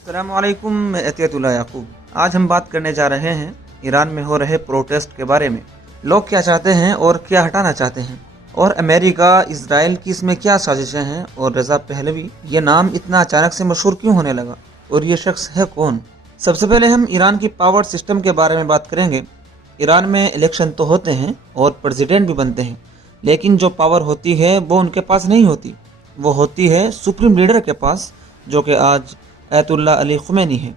السلام علیکم، میں عطیت اللہ یعقوب۔ آج ہم بات کرنے جا رہے ہیں ایران میں ہو رہے پروٹیسٹ کے بارے میں۔ لوگ کیا چاہتے ہیں اور کیا ہٹانا چاہتے ہیں، اور امریکہ اسرائیل کی اس میں کیا سازشیں ہیں، اور رضا پہلوی یہ نام اتنا اچانک سے مشہور کیوں ہونے لگا، اور یہ شخص ہے کون۔ سب سے پہلے ہم ایران کی پاور سسٹم کے بارے میں بات کریں گے۔ ایران میں الیکشن تو ہوتے ہیں اور پریزیڈنٹ بھی بنتے ہیں، لیکن جو پاور ہوتی ہے وہ ان کے پاس نہیں ہوتی، وہ ہوتی ہے سپریم لیڈر کے پاس، جو کہ آج آیت اللہ علی خمینی ہے۔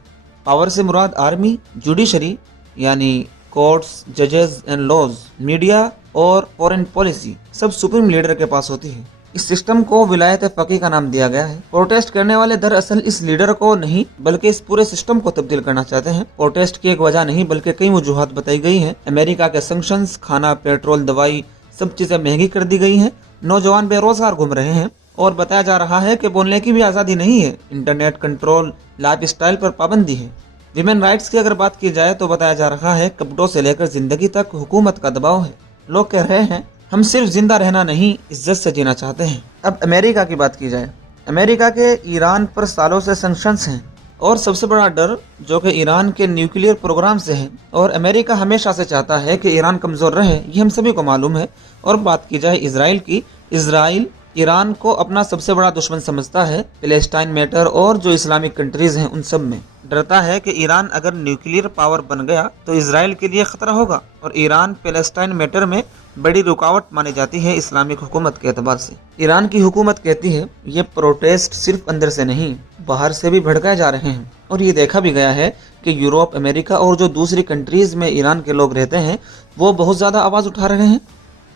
پاور سے مراد آرمی، جوڈیشری یعنی کورٹس، ججز اینڈ لاز، میڈیا اور فورن پالیسی سب سپریم لیڈر کے پاس ہوتی ہے۔ اس سسٹم کو ولایت فقیہ کا نام دیا گیا ہے۔ پروٹیسٹ کرنے والے دراصل اس لیڈر کو نہیں بلکہ اس پورے سسٹم کو تبدیل کرنا چاہتے ہیں۔ پروٹیسٹ کی ایک وجہ نہیں بلکہ کئی وجوہات بتائی گئی ہیں۔ امریکہ کے سینکشنز، کھانا، پیٹرول، دوائی، سب چیزیں مہنگی کر دی گئی ہیں، نوجوان بے روزگار گھوم رہے ہیں، اور بتایا جا رہا ہے کہ بولنے کی بھی آزادی نہیں ہے، انٹرنیٹ کنٹرول، لائف سٹائل پر پابندی ہے۔ ویمن رائٹس کی اگر بات کی جائے تو بتایا جا رہا ہے کپڑوں سے لے کر زندگی تک حکومت کا دباؤ ہے۔ لوگ کہہ رہے ہیں ہم صرف زندہ رہنا نہیں، عزت سے جینا چاہتے ہیں۔ اب امریکہ کی بات کی جائے، امریکہ کے ایران پر سالوں سے سینکشنز ہیں، اور سب سے بڑا ڈر جو کہ ایران کے نیوکلیئر پروگرام سے ہے، اور امریکہ ہمیشہ سے چاہتا ہے کہ ایران کمزور رہے، یہ ہم سبھی کو معلوم ہے۔ اور بات کی جائے اسرائیل کی، اسرائیل ایران کو اپنا سب سے بڑا دشمن سمجھتا ہے، پیلسٹائن میٹر اور جو اسلامک کنٹریز ہیں ان سب میں ڈرتا ہے کہ ایران اگر نیوکلیئر پاور بن گیا تو اسرائیل کے لیے خطرہ ہوگا، اور ایران پیلسٹائن میٹر میں بڑی رکاوٹ مانی جاتی ہے اسلامک حکومت کے اعتبار سے۔ ایران کی حکومت کہتی ہے یہ پروٹیسٹ صرف اندر سے نہیں باہر سے بھی بھڑکائے جا رہے ہیں، اور یہ دیکھا بھی گیا ہے کہ یورپ، امریکہ اور جو دوسری کنٹریز میں ایران کے لوگ رہتے ہیں وہ بہت زیادہ آواز اٹھا رہے ہیں،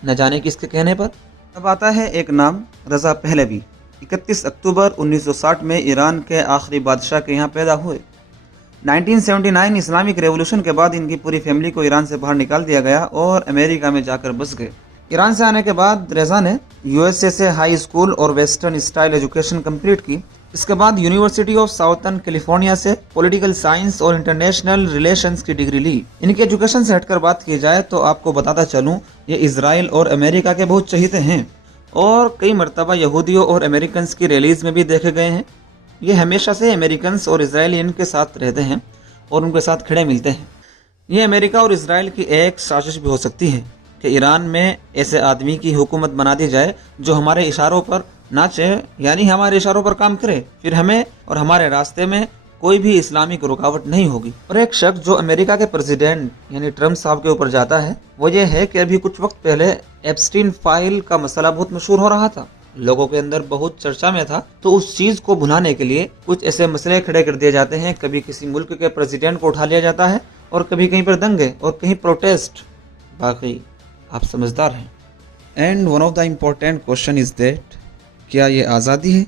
نہ جانے کس کے کہنے پر۔ اب آتا ہے ایک نام، رضا پہلوی۔ 31 اکتوبر 1960 میں ایران کے آخری بادشاہ کے یہاں پیدا ہوئے۔ 1979 اسلامک ریولوشن کے بعد ان کی پوری فیملی کو ایران سے باہر نکال دیا گیا اور امریکہ میں جا کر بس گئے۔ ایران سے آنے کے بعد رضا نے USA سے ہائی اسکول اور ویسٹرن اسٹائل ایجوکیشن کمپلیٹ کی۔ اس کے بعد یونیورسٹی آف ساؤتھرن کیلیفورنیا سے پولیٹیکل سائنس اور انٹرنیشنل ریلیشنز کی ڈگری لی۔ ان کی ایجوکیشن سے ہٹ کر بات کی جائے تو آپ کو بتاتا چلوں یہ اسرائیل اور امریکہ کے بہت چہیتے ہیں، اور کئی مرتبہ یہودیوں اور امریکنز کی ریلیز میں بھی دیکھے گئے ہیں۔ یہ ہمیشہ سے امریکنز اور اسرائیلین کے ساتھ رہتے ہیں اور ان کے ساتھ کھڑے ملتے ہیں۔ یہ امریکہ اور اسرائیل کی ایک سازش بھی ہو سکتی ہے کہ ایران میں ایسے آدمی کی حکومت بنا دی جائے جو ہمارے اشاروں پر ناچے، یعنی ہمارے اشاروں پر کام کرے، پھر ہمیں اور ہمارے راستے میں کوئی بھی اسلامک رکاوٹ نہیں ہوگی۔ اور ایک شخص جو امریکہ کے پریزیڈنٹ یعنی ٹرمپ صاحب کے اوپر جاتا ہے وہ یہ ہے کہ ابھی کچھ وقت پہلے ایپسٹین فائل کا مسئلہ بہت مشہور ہو رہا تھا، لوگوں کے اندر بہت چرچا میں تھا، تو اس چیز کو بھلانے کے لیے کچھ ایسے مسئلے کھڑے کر دیے جاتے ہیں، کبھی کسی ملک کے پریزیڈنٹ کو اٹھا لیا جاتا ہے اور کبھی کہیں پر دنگے اور کہیں پروٹیسٹ۔ باقی آپ سمجھدار ہیں۔ And one of the important question is that کیا یہ آزادی ہے؟